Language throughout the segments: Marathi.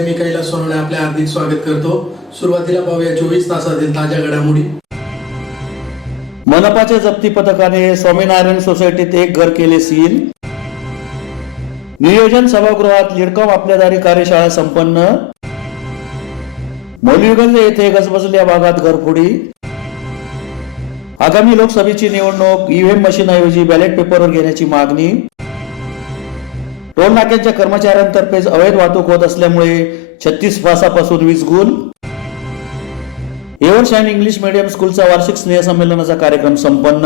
मध्ये मी कैलास सोनवणे आपले हार्दिक स्वागत करतो। सुरुवातीला पाहूया 24 तासातील ताज्या घडामोडी। मनपाच्या जप्ती पथकाने स्वामीनारायण सोसायटीत एक घर केले सील। नियोजन सभागृहात लीडकॉम आपल्या दारी कार्यशाळा संपन्न। मौलवीगंज येथे गजबजलेल्या भागात घरफोडी। आगामी लोकसभेची निवडणूक ईव्हीएम मशीनऐवजी बॅलेट पेपरवर घेण्याची मागणी। टोल नाक्यांच्या कर्मचाऱ्यांतर्फे अवैध वाहतूक होत असल्यामुळे 36 फासापासून 20 गुल। एव्हरशाईन इंग्लिश मीडियम स्कूलचा वार्षिक स्नेहसंमेलनाचा कार्यक्रम संपन्न।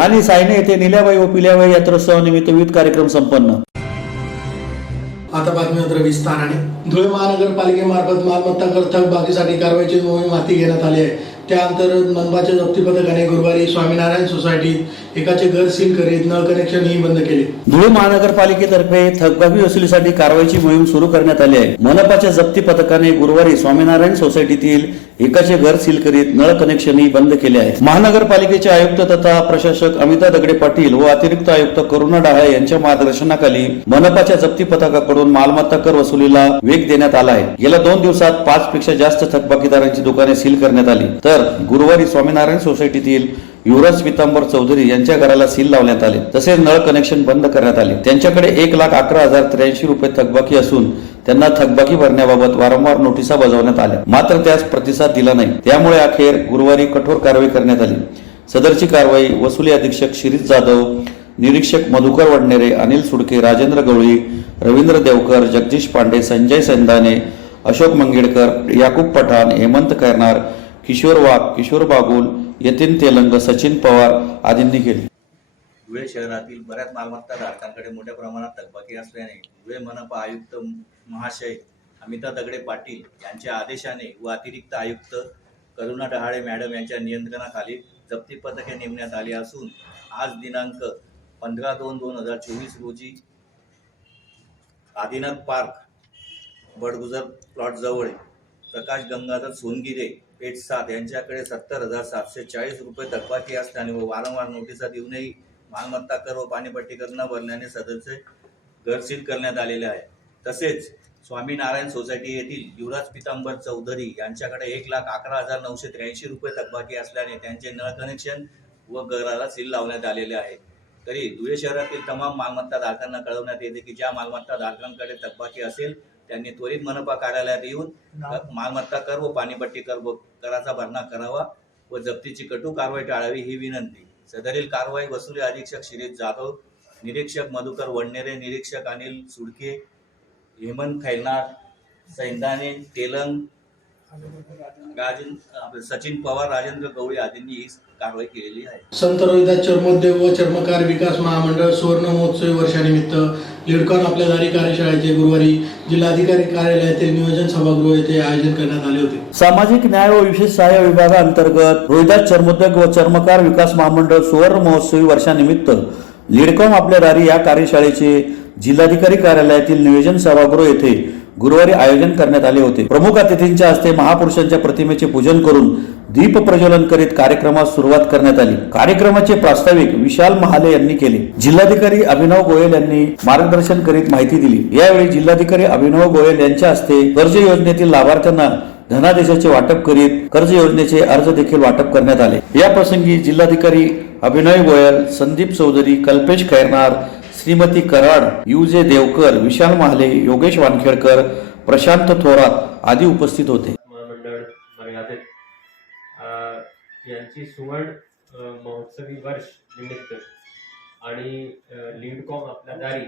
आणि सायने येथे नील्याबाई व पिल्याबाई यात्रोत्सवानिमित्त विविध कार्यक्रम संपन्न। आता बातमीपत्र विस्ताराने। धुळे महानगरपालिकेमार्फत मालमत्ता कर थकबाकीसाठी कारवाईची मोहीम हाती घेण्यात आली आहे। त्या अंतर्गत मनपाच्या जप्ती पथकाने गुरुवारी स्वामीनारायण सोसायटीत एकाचे घर सील करीत नळ कनेक्शन ही बंद केले। धुळे महानगरपालिकेतर्फे थकबाकी वसुलीसाठी कारवाईची मोहीम सुरू करण्यात आली आहे। मनपाच्या जप्ती पथकाने गुरुवारी स्वामीनारायण सोसायटीतील एकाचे घर सील करीत नळ कनेक्शन ही बंद केले आहे। महानगरपालिकेचे आयुक्त तथा प्रशासक अमिता दगडे पाटील व अतिरिक्त आयुक्त करुणा डाहाळे यांच्या मार्गदर्शनाखाली मनपाच्या जप्ती पथकाकडून मालमत्ता कर वसुलीला वेग देण्यात आला आहे। गेल्या 2 दिवसात 5 पेक्षा जास्त थकबाकीदारांची दुकाने सील करण्यात आली, तर गुरुवारी स्वामीनारायण सोसायटीतील युवराज पितांबर चौधरी यांच्या घराला सील लावण्यात आले। तसेच नळ कनेक्शन बंद करण्यात आले। त्यांच्याकडे 1,11,083 रुपये थकबाकी असून त्यांना थकबाकी भरण्याबाबत वारंवार नोटिसा बजावण्यात आल्या, मात्र त्यास प्रतिसाद दिला नाही। त्यामुळे अखेर गुरुवारी कठोर कारवाई करण्यात आली। सदरची कारवाई वसुली अधीक्षक शिरीष जाधव, निरीक्षक मधुकर वडनेरे, अनिल सुडके, राजेंद्र गवळी, रवींद्र देवकर, जगदीश पांडे, संजय संदाने, अशोक मंगेडकर, याकूब पठाण, हेमंत खैरनार, किशोर वाघ, किशोर बागुल, यतीन तेलंग, सचिन पवार आदींनी केली। धुळे शहरातील बऱ्याच मालमत्ता धारकांकडे मोठ्या प्रमाणात थकबाकी असल्याने धुळे मनपा आयुक्त महाशय अमिता दगडे पाटील यांच्या आदेशाने व अतिरिक्त आयुक्त करुणा डहाळे मॅडम यांच्या नियंत्रणाखाली जप्ती पथके नेमण्यात आली असून आज दिनांक 15/2/2024 रोजी आदिनाथ पार्क बडगुजर प्लॉट जवळ प्रकाश गंगाधर सोनगिरे पेठ 7 यांच्याकडे 70,740 रुपये थकबाकी असल्याने व वारंवार नोटिसा देऊनही मालमत्ता कर व पाणीपट्टी कर न भरल्याने सदरचे घर सील करण्यात आलेले आहे। तसेच स्वामीनारायण सोसायटी येथील युवराज पितांबर चौधरी यांच्याकडे 1,11,983 रुपये थकबाकी असल्याने त्यांचे नळ कनेक्शन व घराला सील लावण्यात आलेले आहे। तरी धुळे शहरातील तमाम मालमत्ता धारकांना कळवण्यात येते की ज्या मालमत्ता धारकांकडे थकबाकी असेल त्यांनी त्वरित मनपा कार्यालयात येऊन मालमत्ता कर व पाणीपट्टी कराचा भरणा करावा व जप्तीची कठोर कारवाई टाळावी ही विनंती। सदरील कारवाई वसुली अधीक्षक शिरीष जाधव, निरीक्षक मधुकर वडनेरे, निरीक्षक अनिल सुडके, हेमंत खैरनार, सैंदाने, तेलंग, सचिन पवार, राजेंद्र गवळी आदींनी ही कारवाई केलेली आहे। संत रोहिदास चर्मोद्योग व चर्मकार विकास महामंडळ सुवर्ण महोत्सवी वर्षानिमित्त लीडकॉम आपल्या दारी कार्यशाळेचे गुरुवारी जिल्हाधिकारी कार्यालयातील नियोजन सभागृह येथे आयोजन करण्यात आले होते। सामाजिक न्याय व विशेष सहाय्य विभागाअंतर्गत रोहिदास चर्मोद्योग व चर्मकार विकास महामंडळ सुवर्ण महोत्सवी वर्षानिमित्त लीडकॉम आपल्या दारी या कार्यशाळेचे जिल्हाधिकारी कार्यालयातील नियोजन सभागृह येथे गुरुवारी आयोजन करण्यात आले होते। प्रमुख अतिथींच्या हस्ते महापुरुषांच्या प्रतिमेचे पूजन करून दीप प्रज्वलन करीत कार्यक्रमास सुरुवात करण्यात आली। कार्यक्रमाचे प्रास्ताविक विशाल महाले यांनी केले। जिल्हाधिकारी अभिनव गोयल यांनी मार्गदर्शन करीत माहिती दिली। यावेळी जिल्हाधिकारी अभिनव गोयल यांच्या हस्ते कर्ज योजनेतील लाभार्थ्यांना धनादेशाचे वाटप करीत कर्ज योजनेचे अर्ज देखील वाटप करण्यात आले। या प्रसंगी जिल्हाधिकारी अभिनव गोयल, संदीप चौधरी, कल्पेश खैरनार, श्रीमती कराड, युजे देवकर, विशाल महाले, योगेश वानखेडकर, प्रशांत थोरात आदी उपस्थित होते। महामंडळ मर्यादित यांची सुवर्ण महोत्सवी वर्ष निमित्त आणि लीडकॉम आपल्या दारी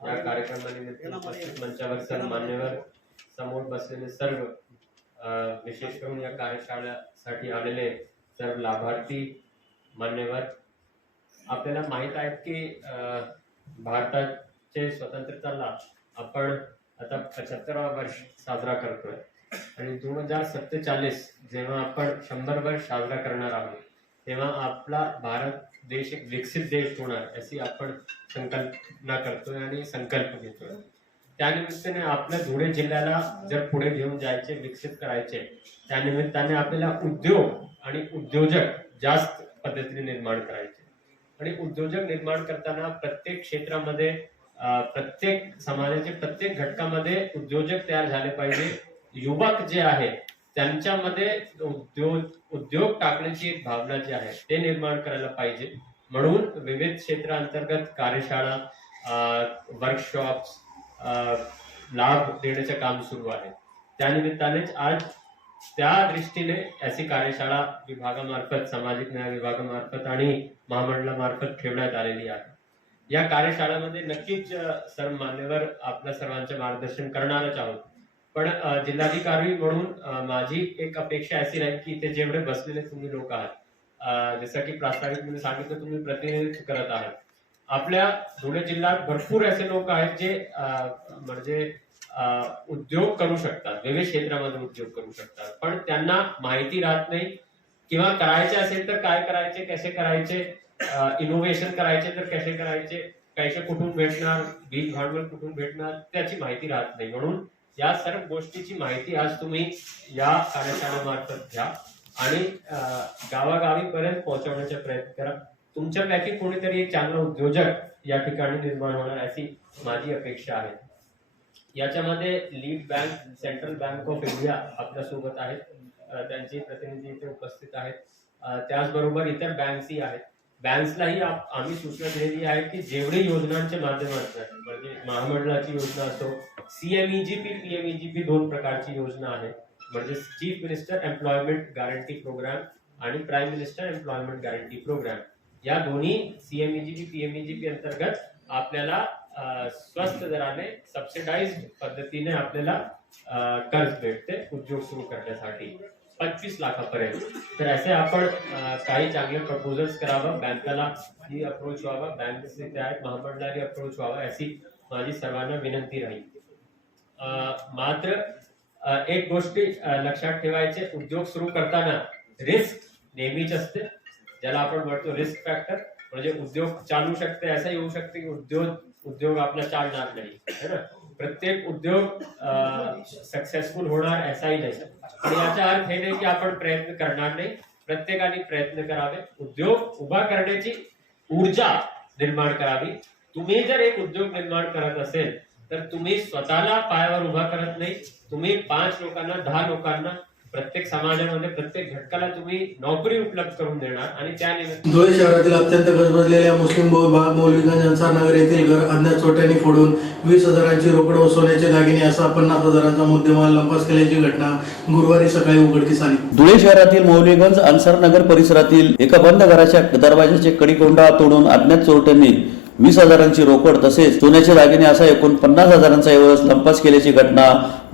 या कार्यक्रमानिमित्त उपस्थित मंचावर सर्व मान्यवर, समोर बसलेले सर्व विशेष करून या कार्यशाळेसाठी आलेले सर्व लाभार्थी मान्यवर, आपल्याला माहित आहे की भारताचे स्वतंत्रतेला आपण आता 75वा वर्ष साजरा करतोय आणि 2047 जेव्हा आपण 100 वर्ष साजरा करणार आहोत तेव्हा आपला भारत देश एक विकसित देश होणार अशी आपण संकल्पना करतोय आणि संकल्प घेतोय। त्यानिमित्ताने आपल्या धुळे जिल्ह्याला जर पुढे घेऊन जायचे, विकसित करायचे, त्यानिमित्ताने आपल्याला उद्योग आणि उद्योजक जास्त पद्धतीने निर्माण करायचे आणि उद्योजक निर्माण करताना प्रत्येक क्षेत्रामध्ये प्रत्येक समाजाचे प्रत्येक घटकामध्ये उद्योजक तयार झाले पाहिजे. युवक जे आहे त्यांच्यामध्ये उद्योग टाकण्याची एक भावना जी आहे ते निर्माण करायला पाहिजे. म्हणून विविध क्षेत्रांतर्गत कार्यशाळा, वर्कशॉप्स, लाभ देण्याचे काम सुरू आहे. त्यानिमित्तानेच आज त्या दृष्टीने अशी कार्यशाळा विभागामार्फत, सामाजिक न्याय विभागामार्फत आणि महामंडळामार्फत ठेवण्यात आलेली आहे. या कार्यशाळेमध्ये नक्कीच सर्व मान्यवर आपल्या सर्वांचे मार्गदर्शन करणारच आहोत. पण जिल्हाधिकारी म्हणून माझी एक अपेक्षा अशी राहील की इथे जेवढे बसलेले तुम्ही लोक आहात, जसं की प्रास्ताविकमध्ये सांगितलं, तुम्ही प्रतिनिधित्व करत आहात. आपल्या धुळे जिल्ह्यात भरपूर असे लोक आहेत जे म्हणजे उद्योग करू शकतात, विविध क्षेत्रामध्ये उद्योग करू शकतात, पण त्यांना माहिती राहत नाही किंवा करायचे असेल तर काय करायचे, कसे करायचे, इनोव्हेशन करायचे तर कसे करायचे, पैसे कुठून भेटणार, बीज भांडवल कुठून भेटणार, त्याची माहिती राहत नाही. म्हणून या सर्व गोष्टीची माहिती आज तुम्ही या कार्यशाळेमार्फत घ्या आणि गावागावी पर्यंत पोहोचवण्याचा प्रयत्न करा. तुमच्यापैकी कोणीतरी एक चांगला उद्योजक या ठिकाणी निर्माण होणार अशी माझी अपेक्षा आहे. याच्यामध्ये lead bank, central bank of India आपल्यासोबत आहेत, त्यांचे प्रतिनिधी इथे उपस्थित आहेत. त्याचबरोबर इतर बँक्सही आहेत. बँक्सलाही आम्ही सूचना दिलेली आहे की जेवढे योजनांच्या माध्यमातून, म्हणजे महामंडळाची योजना असो, CMEGP, PMEGP 2 प्रकारची योजना आहे. म्हणजे chief minister employment guarantee programme आणि prime minister employment guarantee programme, या दोन्ही CMEGP, PMEGP अंतर्गत आपल्याला स्वस्त दराने सबसिडाइज्ड पद्धतीने आपल्याला कर्ज भेटते उद्योग सुरू करण्यासाठी 25 लाखापर्यंत. तर असे आपण काही चांगले प्रपोजल्स करावं, बँकाला ही अप्रोच व्हावा, बँक जे आहेत महामंडळाने अप्रोच व्हावा अशी माझी सर्वांना विनंती राहील. मात्र एक गोष्टी लक्षात ठेवायचे, उद्योग सुरू करताना रिस्क नेहमीच असते, ज्याला आपण म्हणतो रिस्क फॅक्टर. म्हणजे उद्योग चालू शकते, असं येऊ शकते की उद्योग आपला चालणार नाही, है ना. प्रत्येक उद्योग सक्सेसफुल होणार असाही नाही. आणि याचा अर्थ हे नाही की आपण प्रयत्न करणार नाही. प्रत्येकाने प्रयत्न करावे, उद्योग उभा करण्याची ऊर्जा निर्माण करावी. तुम्ही जर एक उद्योग निर्माण करत असेल तर तुम्ही स्वतःला पायावर उभा करत नाही, तुम्ही 5 लोकांना, 10 लोकांना, प्रत्येक समाजामध्ये प्रत्येक घटकाला तुम्ही नोकरी उपलब्ध करून देणार. आणि त्यानिमित्त धुळे शहरातील अत्यंत गजबजलेल्या मुस्लिम बहुभाग मौलवीगंज अन्सारनगर येथील घर अज्ञात चोरट्यांनी फोडून 20,000ची रोकड व सोन्याचे दागिने असा 50,000चा मुद्देमाल लंपास केल्याची घटना गुरुवारी सकाळी उघडकीस आली. धुळे शहरातील मौलवीगंज अन्सारनगर परिसरातील एका बंद घराच्या दरवाजाचे कडीकोंडा तोडून अज्ञात चोरट्यांनी 20,000ची रोकड तसेच सोन्याचे दागिने असा एकूण 50,000चा एवढ लंपास केल्याची घटना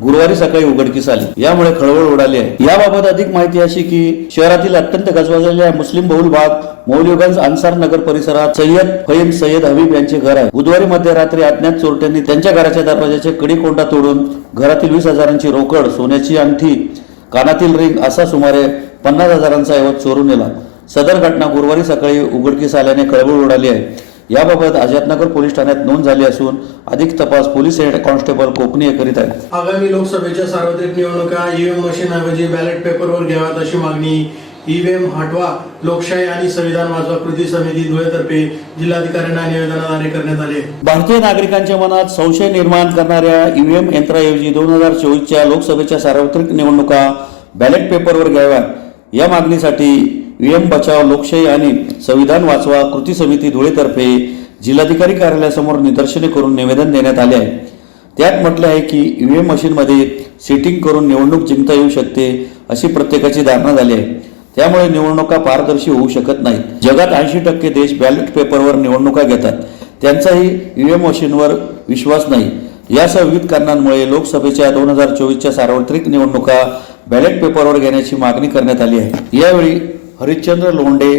गुरुवारी सकाळी उघडकीस आली. यामुळे खळबळ उडाली आहे. याबाबत अधिक माहिती अशी की शहरातील अत्यंत गजबजलेल्या मुस्लिम बहुल भाग मौलवीगंज अन्सारनगर परिसरात सय्यद फहीम सय्यद हबीब यांचे घर आहे. बुधवारी मध्यरात्री अज्ञात चोरट्यांनी त्यांच्या घराच्या दरवाजाचे कडीकोंडा तोडून घरातील 20,000ची रोकड, सोन्याची अंगठी, कानातील रिंग असा सुमारे 50,000चा ऐवज चोरून नेला. सदर घटना गुरुवारी सकाळी उघडकीस आल्याने खळबळ उडाली आहे. याबाबत आझादनगर पोलीस ठाण्यात नोंद झाली असून अधिक तपास पोलीस हेड कॉन्स्टेबल कोकणी करीत आहेत. आगामी लोकसभेच्या सार्वत्रिक निवडणुका ईव्हीएम मशीनऐवजी बॅलेट पेपरवर घ्याव्यात अशी मागणी ईव्हीएम हटवा, लोकशाही आणि संविधान वाचवा कृती समिती धुळेतर्फे जिल्हाधिकाऱ्यांना निवेदनाद्वारे करण्यात आले. भारतीय नागरिकांच्या मनात संशय निर्माण करणाऱ्या ईव्हीएम यंत्राऐवजी 2024च्या लोकसभेच्या सार्वत्रिक निवडणुका बॅलेट पेपरवर घ्याव्यात या मागणीसाठी ईव्हीएम बचाव, लोकशाही आणि संविधान वाचवा कृती समिती धुळेतर्फे जिल्हाधिकारी कार्यालयासमोर निदर्शने करून निवेदन देण्यात आले आहे. त्यात म्हटले आहे की ईव्हीएम मशीनमध्ये सेटिंग करून निवडणूक जिंकता येऊ शकते अशी प्रत्येकाची धारणा झाली आहे. त्यामुळे निवडणुका पारदर्शी होऊ शकत नाहीत. जगात 80% देश बॅलेट पेपरवर निवडणुका घेतात, त्यांचाही ईव्हीएम मशीनवर विश्वास नाही. यासह विविध कारणांमुळे लोकसभेच्या 2024च्या सार्वत्रिक निवडणुका बॅलेट पेपरवर घेण्याची मागणी करण्यात आली आहे. यावेळी हरिश्चंद्र लोंढे,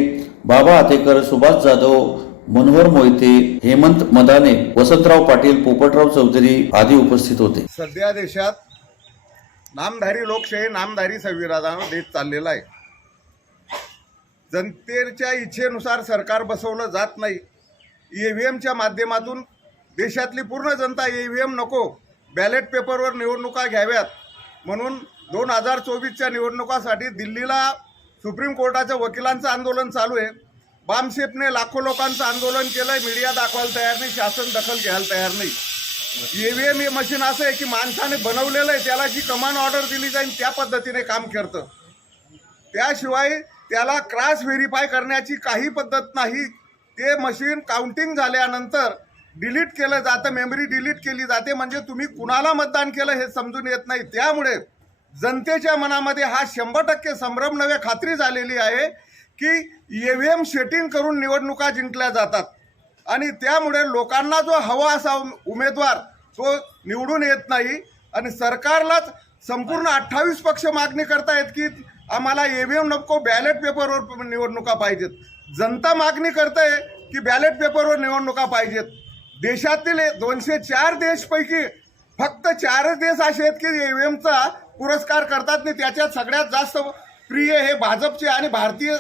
बाबा आतेकर, सुभाष जाधव, मनोहर मोहिते, हेमंत मदाने, वसंतराव पाटील, पोपटराव चौधरी आदी उपस्थित होते. सध्या देशात नामधारी लोकशाही, नामधारी संविधानावर देश चाललेला आहे. जनतेच्या इच्छेनुसार सरकार बसवलं जात नाही. ईव्हीएमच्या माध्यमातून देशातली पूर्ण जनता ईव्हीएम नको, बॅलेट पेपरवर निवडणुका घ्याव्यात म्हणून 2024च्या निवडणुकासाठी दिल्लीला सुप्रीम कोर्टाच्या वकिलांचं आंदोलन चालू आहे. बामसेफने लाखो लोकांचं आंदोलन केलंय, मीडिया दाखवायला तयार नाही, शासन दखल घ्यायला तयार नाही. EVM हे मशीन असं आहे की माणसाने बनवलेलं आहे, त्याला जी कमांड ऑर्डर दिली जाईल त्या पद्धतीने काम करतं. त्याशिवाय त्याला क्रॉस व्हेरीफाय करण्याची काही पद्धत नाही. ते मशीन काउंटिंग झाल्यानंतर डिलीट केलं जातं, मेमरी डिलीट केली जाते, म्हणजे तुम्ही कुणाला मतदान केलं हे समजून येत नाही. त्यामुळे जनतेच्या मनामध्ये हा 100% संभ्रम नव्हे, खात्री झालेली आहे की EVM सेटिंग करून निवडणुका जिंकल्या जातात आणि त्यामुळे लोकांना जो हवा असा उमेदवार तो निवडून येत नाही. आणि सरकारलाच संपूर्ण 28 पक्ष मागणी करतायत की आम्हाला EVM नको, बॅलेट पेपरवर निवडणुका पाहिजेत. जनता मागणी करते की बॅलेट पेपरवर निवडणुका पाहिजेत. देशातील 204 देशपैकी फक्त 4 देश असे आहेत की EVMचा पुरस्कार करतात नाही. त्याच्यात सगळ्यात जास्त प्रिय हे भाजपचे आणि भारतीय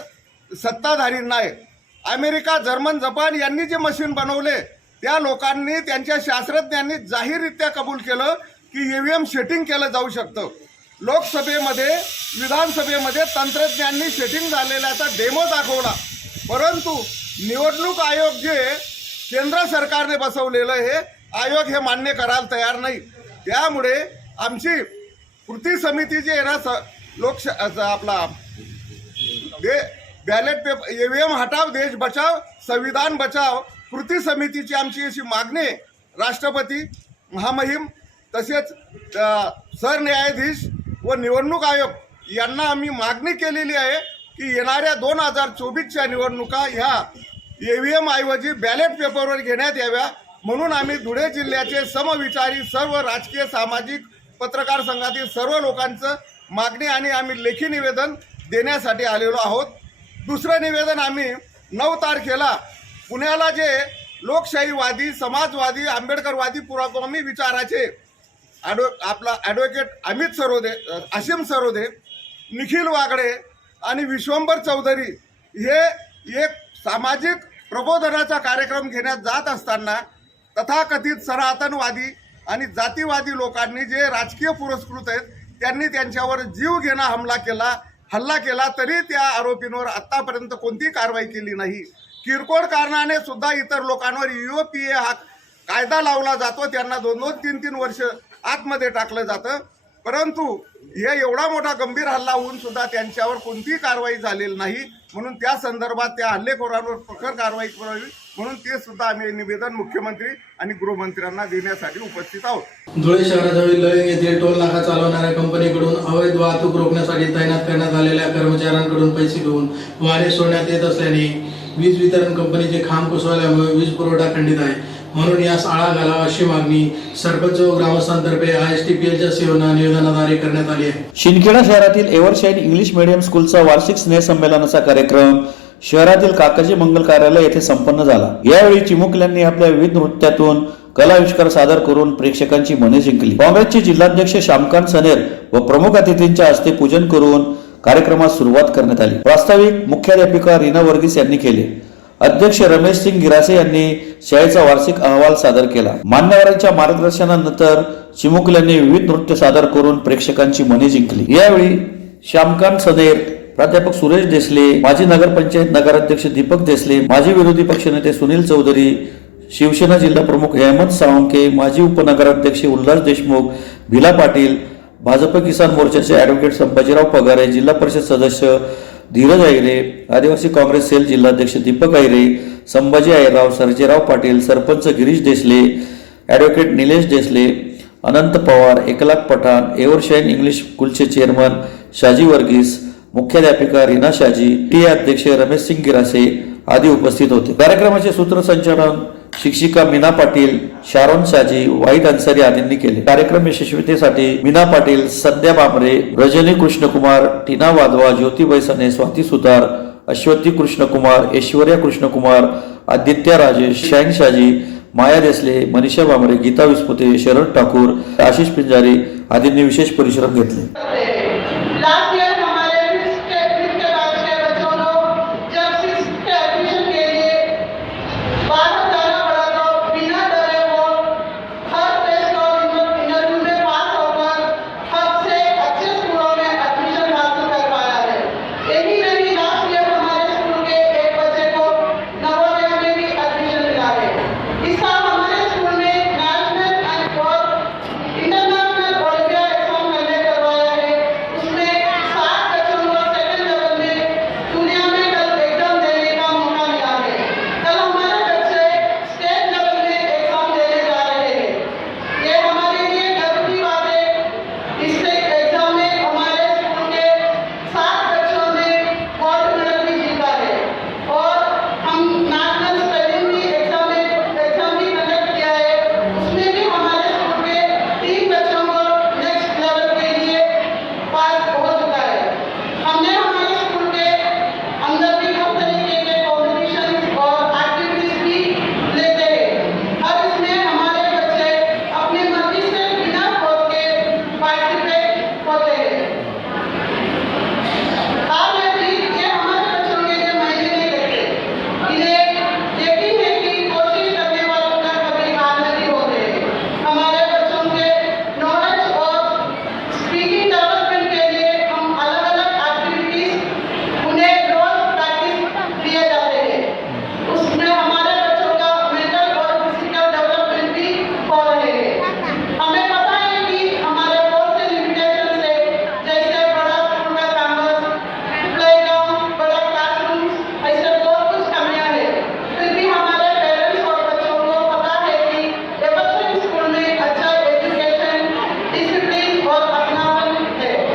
सत्ताधारींना आहे. अमेरिका, जर्मन, जपान यांनी जे मशीन बनवले त्या लोकांनी, त्यांच्या शास्त्रज्ञांनी जाहीररित्या कबूल केलं की EVM सेटिंग केलं जाऊ शकतं. लोकसभेमध्ये, विधानसभेमध्ये तंत्रज्ञांनी सेटिंग झालेल्याचा डेमो दाखवला, परंतु निवडणूक आयोग जे केंद्र सरकारने बसवलेलं हे आयोग हे मान्य करायला तयार नाही. त्यामुळे आमची कृती समिती जी आहे ना, आपला बॅलेट पेपर EVM हटाव, देश बचाव, संविधान बचाव कृती समितीची आमची अशी मागणी राष्ट्रपती, महामहिम तसेच सरन्यायाधीश व निवडणूक आयोग यांना आम्ही मागणी केलेली आहे की येणाऱ्या 2024च्या निवडणुका ह्या EVM ऐवजी बॅलेट पेपरवर घेण्यात याव्या. म्हणून आम्ही धुळे जिल्ह्याचे समविचारी सर्व राजकीय, सामाजिक, पत्रकार संघातील सर्व लोकांचं मागणी आणि आम्ही लेखी निवेदन देण्यासाठी आलेलो आहोत. दुसरं निवेदन आम्ही 9 तारखेला पुण्याला जे लोकशाहीवादी, समाजवादी, आंबेडकरवादी, पुरोगामी विचाराचे आपला ॲडव्होकेट अमित सरोदे, असीम सरोदे, निखिल वागडे आणि विश्वंभर चौधरी हे एक सामाजिक प्रबोधनाचा कार्यक्रम घेण्यात जात असताना तथाकथित सनातनवादी आणि जातीवादी लोकांनी, जे राजकीय पुरस्कृत आहेत, त्यांनी त्यांच्यावर जीव घेणा हल्ला केला तरी त्या आरोपींवर आतापर्यंत कोणतीही कारवाई केली नाही. किरकोळ कारणाने सुद्धा इतर लोकांवर UAPA हा कायदा लावला जातो, त्यांना 2-2, 3-3 वर्ष आतमध्ये टाकलं जातं. परंतु हे एवढा मोठा गंभीर हल्ला होऊन सुद्धा त्यांच्यावर कोणतीही कारवाई झालेली नाही. म्हणून त्या संदर्भात त्या हल्लेखोरांवर प्रखर कारवाई करावी म्हणून ते सुद्धा आम्ही निवेदन मुख्यमंत्री आणि गृहमंत्र्यांना देण्यासाठी उपस्थित आहोत. धुळे शहराजवळील लळिंग येथील टोल नाका चालवणाऱ्या कंपनीकडून अवैध वाहतूक रोखण्यासाठी तैनात करण्यात आलेल्या कर्मचाऱ्यांकडून पैसे घेऊन वाहने सोडण्यात येत असल्याने वीज वितरण कंपनीचे खांब कोसळल्यामुळे वीज पुरवठा खंडित आहे. म्हणून यास आळा घालावा अशी मागणी सरपंच व ग्रामस्थांतर्फे ISTPLच्या सेवना निवेदनाद्वारे करण्यात आली आहे. शिंदखेडा शहरातील एव्हरशाईन इंग्लिश मीडियम स्कूलचा वार्षिक स्नेहसंमेलनाचा कार्यक्रम शहरातील काकाजी मंगल कार्यालय येथे संपन्न झाला. यावेळी चिमुकल्यांनी आपल्या विविध नृत्यातून कलाविष्कार सादर करून प्रेक्षकांची मने जिंकली. काँग्रेसचे जिल्हाध्यक्ष श्यामकांत सनेर व प्रमुख अतिथींच्या हस्ते पूजन करून कार्यक्रमास सुरुवात करण्यात आली. प्रास्ताविक मुख्याध्यापिका रीना वर्गीस यांनी केले. अध्यक्ष रमेश सिंग गिरासे यांनी शाळेचा वार्षिक अहवाल सादर केला. मान्यवरांच्या मार्गदर्शनानंतर चिमुकल्यांनी विविध नृत्य सादर करून प्रेक्षकांची मने जिंकली. यावेळी श्यामकांत सनेर, प्राध्यापक सुरेश देसले, माजी नगरपंचायत नगराध्यक्ष दीपक देसले, माजी विरोधी पक्षनेते सुनील चौधरी, शिवसेना जिल्हा प्रमुख अहमद सावंके, माजी उपनगराध्यक्ष उल्हास देशमुख, भिला पाटील, भाजप किसान मोर्चाचे ॲडव्होकेट संभाजीराव पगारे, जिल्हा परिषद सदस्य धीरज आयरे, आदिवासी काँग्रेस सेल जिल्हाध्यक्ष दीपक आयरे, संभाजी आयराव, सर्जेराव पाटील, सरपंच गिरीश देसले, ॲडव्होकेट निलेश देसले, अनंत पवार, एकलाख पठाण, एव्हरशाईन इंग्लिश स्कूलचे चेअरमन शाजी वर्गीस, मुख्याध्यापिका रीना शाजी, टी अध्यक्ष रमेश सिंग गिरासे आदी उपस्थित होते. कार्यक्रमाचे सूत्रसंचालन शिक्षिका मीना पाटील, शारोन शाजी, वाईद अन्सारी आदींनी केले. कार्यक्रम यशस्वीतेसाठी मीना पाटील, संध्या बांबरे, रजनी कृष्णकुमार, टीना वाधवा, ज्योतिबाई सने, स्वाती सुतार, अश्वती कृष्णकुमार, ऐश्वर्या कृष्णकुमार, आदित्य राजेश, शाईन शाजी, माया देसले, मनीषा बांबरे, गीता विस्पुते, शरद ठाकूर, आशिष पिंजारी आदींनी विशेष परिश्रम घेतले.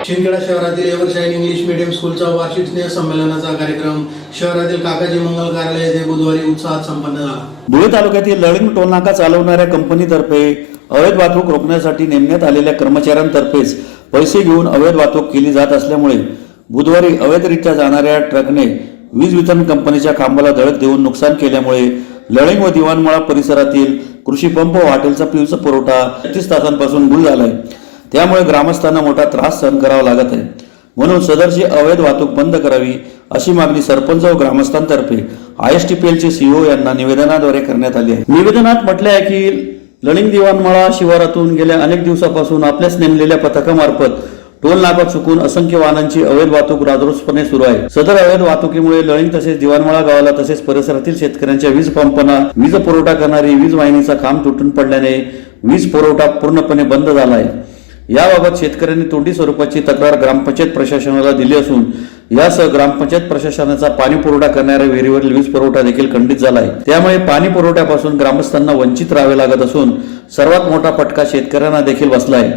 शिंदखेडा शहरातील एव्हरशाईन इंग्लिश मीडियम स्कूलचा वार्षिक स्नेह संमेलनाचा कार्यक्रम शहरातील काकाजी मंगल कार्यालय येथे बुधवारी उत्साहात संपन्न झाला. धुळे तालुक्यातील लळिंग टोलनाका चालवणाऱ्या कंपनीतर्फे अवैध वाहतूक रोखण्यासाठी नेमण्यात आलेल्या कर्मचाऱ्यांतर्फेच पैसे घेऊन अवैध वाहतूक केली जात असल्यामुळे बुधवारी अवैधरित्या जाणाऱ्या ट्रकने वीज वितरण कंपनीच्या खांबाला धडक देऊन नुकसान केल्यामुळे लळिंग व दिवाणमळा परिसरातील कृषी पंप व हॉटेलचा वीज पुरवठा 36 तासांपासून गुल झालाय. त्यामुळे ग्रामस्थांना मोठा त्रास सहन करावा लागत आहे. म्हणून सदरची अवैध वाहतूक बंद करावी अशी मागणी सरपंच व ग्रामस्थांतर्फे ISTPLचे CEO यांना निवेदनाद्वारे करण्यात आली आहे. निवेदनात म्हटले आहे की लळिंग दिवाणमळा शिवारातून गेल्या अनेक दिवसापासून आपल्याच नेमलेल्या पथकामार्फत टोल नाका चुकून असंख्य वाहनांची अवैध वाहतूक राजरोसपणे सुरू आहे. सदर अवैध वाहतुकीमुळे लळिंग तसेच दिवाणमळा गावाला तसेच परिसरातील शेतकऱ्यांच्या वीज पंपांना वीज पुरवठा करणारी वीज वाहिनीचा खांब तुटून पडल्याने वीज पुरवठा पूर्णपणे बंद झाला आहे. याबाबत शेतकऱ्यांनी तोंडी स्वरूपाची तक्रार ग्रामपंचायत प्रशासनाला दिली असून यासह ग्रामपंचायत प्रशासनाचा पाणी पुरवठा करणाऱ्या विहिरीवरील वीज पुरवठा देखील खंडित झाला आहे. त्यामुळे पाणी पुरवठ्यापासून ग्रामस्थांना वंचित राहावे लागत असून सर्वात मोठा फटका शेतकऱ्यांना देखील बसला आहे.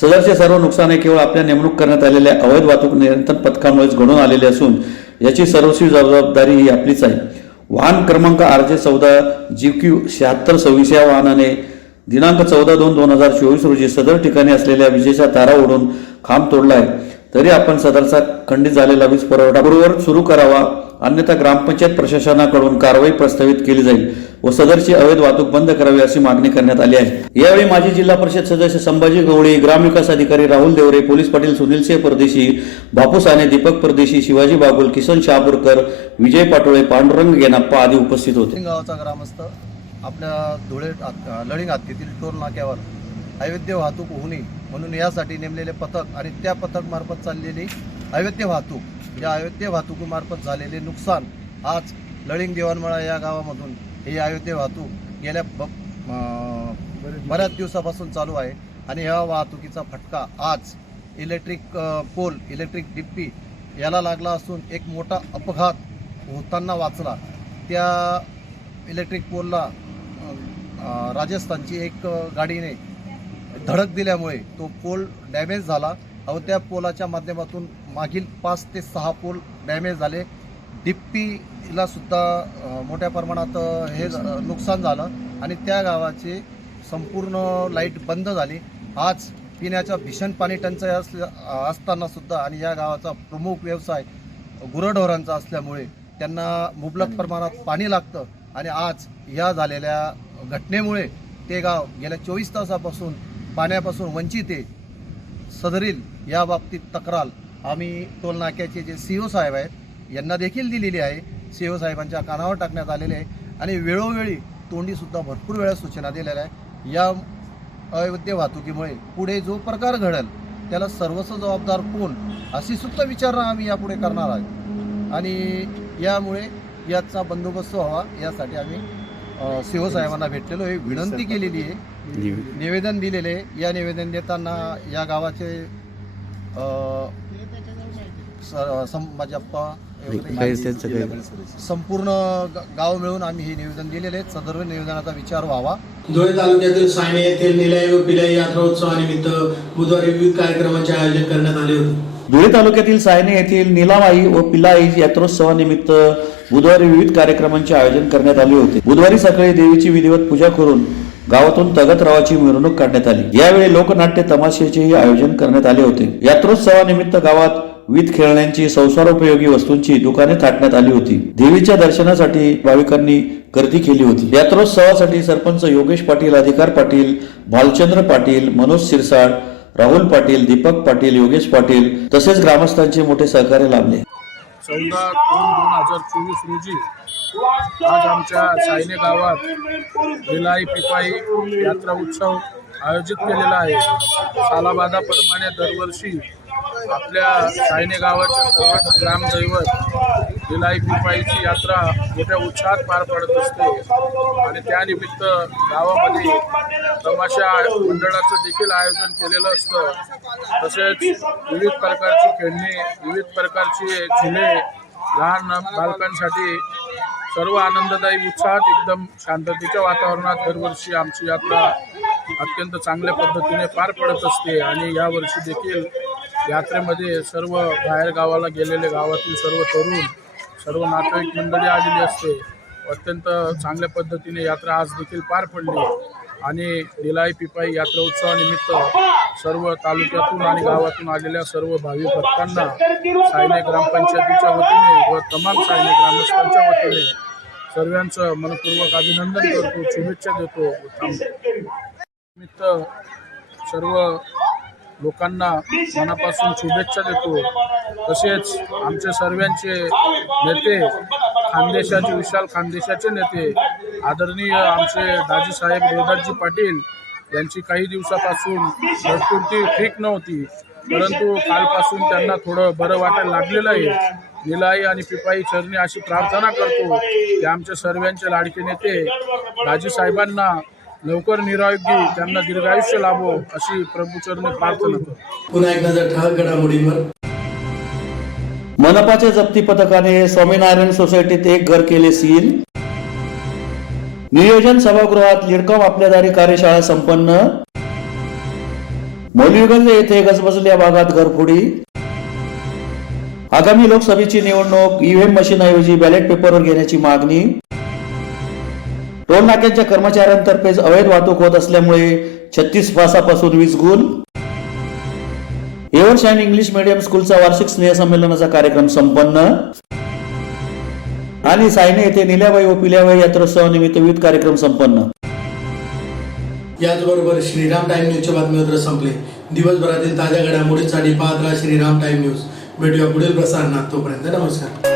सदरचे सर्व नुकसान हे केवळ आपल्या नेमणूक करण्यात आलेल्या अवैध वाहतूक नियंत्रण पथकामुळेच घडून आलेले असून याची सर्वस्वी जबाबदारी ही आपलीच आहे. वाहन क्रमांक RJ14 GQ 7626 या वाहनाने दिनांक 14/2/2024 रोजी सदर ठिकाणी असलेल्या विजेच्या तारा ओढून खांब तोडला आहे. तरी आपण सदरचा खंडित झालेला वीज पुरवठा पूर्ववत सुरू करावा, अन्यथा ग्रामपंचायत प्रशासनाकडून कारवाई प्रस्तावित केली जाईल व सदरची अवैध वाहतूक बंद करावी अशी मागणी करण्यात आली आहे. यावेळी माजी जिल्हा परिषद सदस्य संभाजी गवळी, ग्रामविकास अधिकारी राहुल देवरे, पोलीस पाटील सुनील सिंह परदेशी, बापू साने, दीपक परदेशी, शिवाजी बागुल, किसन शहापूरकर, विजय पाटोळे, पांडुरंग गेनाप्पा आदी उपस्थित होते. गावाचा ग्रामस्थ आपल्या धुळे लळिंग हद्दीतील टोल नाक्यावर अवैध वाहतूक होऊ नये म्हणून यासाठी नेमलेले पथक आणि त्या पथकमार्फत चाललेली अवैध वाहतूक, या अवैध वाहतुकीमार्फत झालेले नुकसान आज लळिंग दिवाणमळा या गावामधून ही अवैध वाहतूक गेल्या बऱ्याच दिवसापासून चालू आहे आणि या वाहतुकीचा फटका आज इलेक्ट्रिक पोल, इलेक्ट्रिक डिप्पी याला लागला असून एक मोठा अपघात होताना वाचला. त्या इलेक्ट्रिक पोलला राजस्थानची एक गाडीने धडक दिल्यामुळे तो पोल डॅमेज झाला व त्या पोलाच्या माध्यमातून मागील 5 ते 6 पोल डॅमेज झाले. डिप्पीला सुद्धा मोठ्या प्रमाणात हे नुकसान झालं आणि त्या गावाचे संपूर्ण लाईट बंद झाली. आज पिण्याच्या भीषण पाणी टंचाई असताना सुद्धा आणि या गावाचा प्रमुख व्यवसाय गुरढोरांचा असल्यामुळे त्यांना मुबलक प्रमाणात पाणी लागतं आणि आज या झालेल्या घटनेमुळे ते गाव गेल्या 24 तासापासून पाण्यापासून वंचित आहे. सदरील या बाबतीत तक्रार आम्ही टोल नाक्याचे जे CEO साहेब आहेत यांना देखील दिलेली आहे. CEO साहेबांच्या कानावर टाकण्यात आलेले आहे आणि वेळोवेळी तोंडीसुद्धा भरपूर वेळा सूचना दिलेल्या आहे. या अवैध वाहतुकीमुळे पुढे जो प्रकार घडेल त्याला सर्वस्व जबाबदार कोण अशी सुद्धा विचारणा आम्ही यापुढे करणार आहे आणि यामुळे याचा बंदोबस्त व्हावा यासाठी आम्ही CEO साहेबांना भेटलेलो आहे, विनंती केलेली आहे, निवेदन दिलेले आहे. या निवेदन देताना या गावाचे संभाजप्पा संपूर्ण गाव मिळून आम्ही हे निवेदन दिलेले आहे. सदर निवेदनाचा विचार व्हावा. धुळे तालुक्यातील सायने येथील निलाई व पिलाई यात्रोत्सवानिमित्त बुधवारी विविध कार्यक्रमांचे आयोजन करण्यात आले होते. धुळे तालुक्यातील सायने येथील निलामाई व पिलाई यात्रोत्सवानिमित्त बुधवारी विविध कार्यक्रमांचे आयोजन करण्यात आले होते. बुधवारी सकाळी देवीची विधिवत पूजा करून गावातून तगतरावाची मिरवणूक काढण्यात आली. यावेळी लोकनाट्य तमाशाचेही आयोजन करण्यात आले होते. यात्रोत्सवानिमित्त गावात विविध खेळण्यांची, संसारोपयोगी वस्तूंची दुकाने थाटण्यात आली होती. देवीच्या दर्शनासाठी भाविकांनी गर्दी केली होती. यात्रोत्सवासाठी सरपंच योगेश पाटील, अधिकार पाटील, भालचंद्र पाटील, मनोज सिरसाड, राहुल पाटील, दीपक पाटील, योगेश पाटील तसेच ग्रामस्थांचे मोठे सहकार्य लाभले. 14/2/2024 रोजी आज आमच्या सायने गावात भिलाई पिपाई यात्रा उत्सव आयोजित केलेला आहे. सालाबादाप्रमाणे दरवर्षी आपल्या सायने गावाचे सर्वात ग्रामदैवत भिलाई पिपाईची यात्रा मोठ्या उत्साहात पार पडत असते आणि त्यानिमित्त गावामध्ये तमाशा मंडळाचं देखील आयोजन केलेलं असतं. तसेच विविध प्रकारची खेळणी, विविध प्रकारची झुले लहान बालकांसाठी सर्व आनंददायी उत्साहात एकदम शांततेच्या वातावरणात दरवर्षी आमची यात्रा अत्यंत चांगल्या पद्धतीने पार पडत असते आणि यावर्षी देखील यात्रेमध्ये सर्व बाहेर गावाला गेलेले गावातील सर्व तरुण, सर्व नातेवाईक मंडळी आलेली असते. अत्यंत चांगल्या पद्धतीने यात्रा आज देखील पार पडली आणि भिलाई पिपाई यात्रा उत्सवानिमित्त सर्व तालुक्यातून आणि गावातून आलेल्या सर्व भाविक भक्तांना सायने ग्रामपंचायतीच्या वतीने व तमाम सायने ग्रामस्थांच्या वतीने सर्वांचं मनपूर्वक अभिनंदन करतो, शुभेच्छा देतो. निमित्त सर्व लोकांना मनापासून शुभेच्छा देतो. तसेच आमचे सर्वांचे नेते, खानदेशाचे विशाल खानदेशाचे नेते आदरणीय आमचे दाजीसाहेब देवदासजी पाटील यांची काही दिवसापासून प्रकृती ठीक नव्हती, परंतु कालपासून त्यांना थोडं बरं वाटायला लागलेलं आहे. भिलाई आणि पिपाई चरणी अशी प्रार्थना करतो की आमच्या सर्वांचे लाडके नेते दाजीसाहेबांना लवकर निरोगी, त्यांना दीर्घायुष्य लाभो अशी प्रभूचरणी प्रार्थना करतो. पुन्हा एक नजर ठळक घडामोडींवर. मनपाच्या जप्ती पथकाने स्वामीनारायण सोसायटीत एक घर केले सील. नियोजन सभागृहात लिडकॉम आपल्या दारी कार्यशाळा संपन्न. मौलवीगंज येथे गजबजलेल्या भागात घरफोडी. आगामी लोकसभेची निवडणूक ईव्हीएम मशीनऐवजी बॅलेट पेपरवर घेण्याची मागणी. टोल नाक्यांच्या कर्मचाऱ्यांतर्फे अवैध वाहतूक होत असल्यामुळे 36 फासापासून 20 गुण. एव्हर शाईन इंग्लिश मीडियम स्कूलचा वार्षिक स्नेहसंमेलनाचा कार्यक्रम संपन्न. आणि सायने येथे निल्याबाई व पिल्याबाई यात्रोत्सवानिमित्त विविध कार्यक्रम संपन्न. याचबरोबर श्रीराम टाइम न्यूजच्या बातमीपत्र संपले. दिवसभरातील ताज्या घडामोडींसाठी पाहत राहा श्रीराम टाइम न्यूज. भेटूया पुढील प्रसारणात. तोपर्यंत नमस्कार.